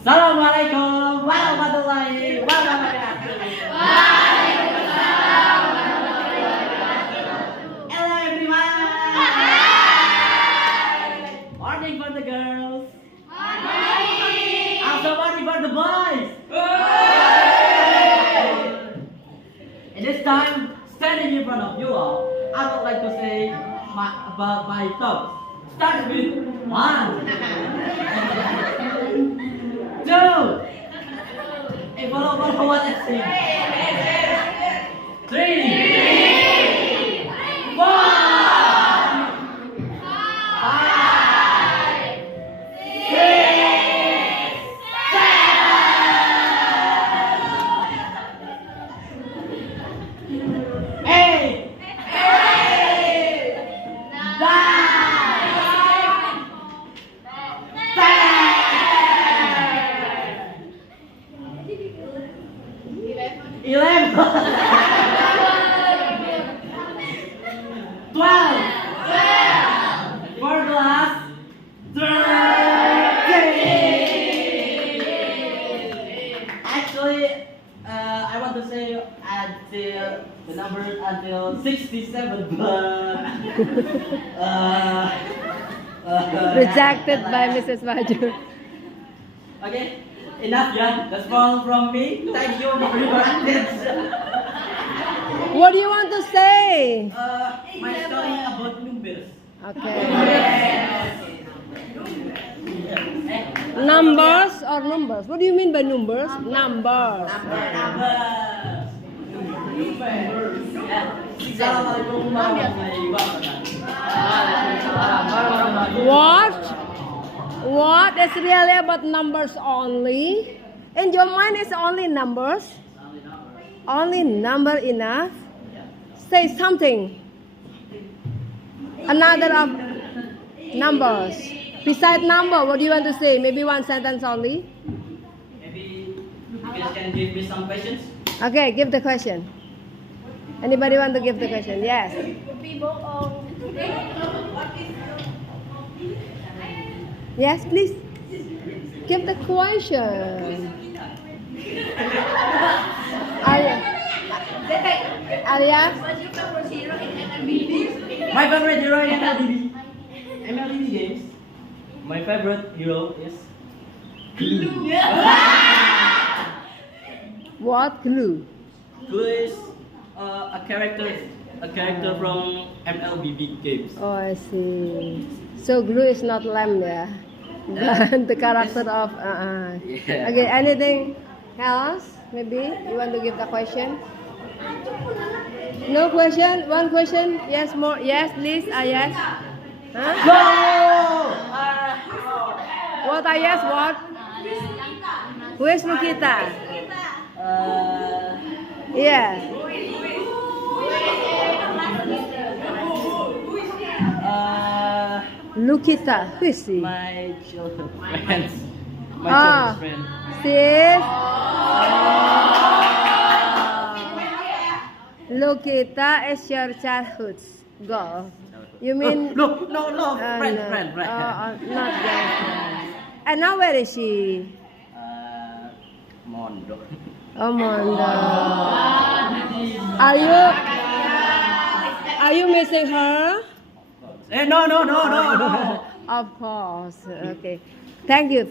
Assalamualaikum warahmatullahi wabarakatuh. Hello everyone. Morning for the girls. Also morning for the boys. And this time, standing in front of you all, I would like to say about my thoughts. Start with 1, 2. Hey, follow what I say. 3, 4, 5, 6, 7, 8, 9, 11, 12, 4 glass, 13. Actually, I want to say until the number until 67, but Rejected by Mrs. Maju. okay, enough, yeah. That's all from me. Thank you for your attention. What do you want to say? My story about numbers. Okay. Numbers or numbers? What do you mean by numbers? Numbers. Assalamualaikum warahmatullahi wabarakatuh. What is really about numbers only? In your mind is only numbers? Only number enough? Say something. Another of numbers. Beside number, what do you want to say? Maybe one sentence only? Maybe you guys can give me some questions. Okay, give the question. Anybody want to give the question? Yes. Yes, please. Give the question. Arya? My favorite hero in MLBB. MLBB games. My favorite hero is Glue. What clue? Glue is a character from MLBB games. Oh, I see. So glue is not lamb, yeah. The character of. Yeah. Okay. Anything else? Maybe you want to give the question? No question. One question. Yes. More. Yes, please. Yes. Huh? Go! What? Yes. What? Who is Lukita? Yeah. Lukita. Who is she? My childhood friends. My Ah. childhood friend. Sis. Lukita is your childhood girl. You mean? No, friend, no. friend. Not girlfriend. And now where is she? Mondo. Oh, Mondo. Are you missing her? No. Of course. Okay. Thank you.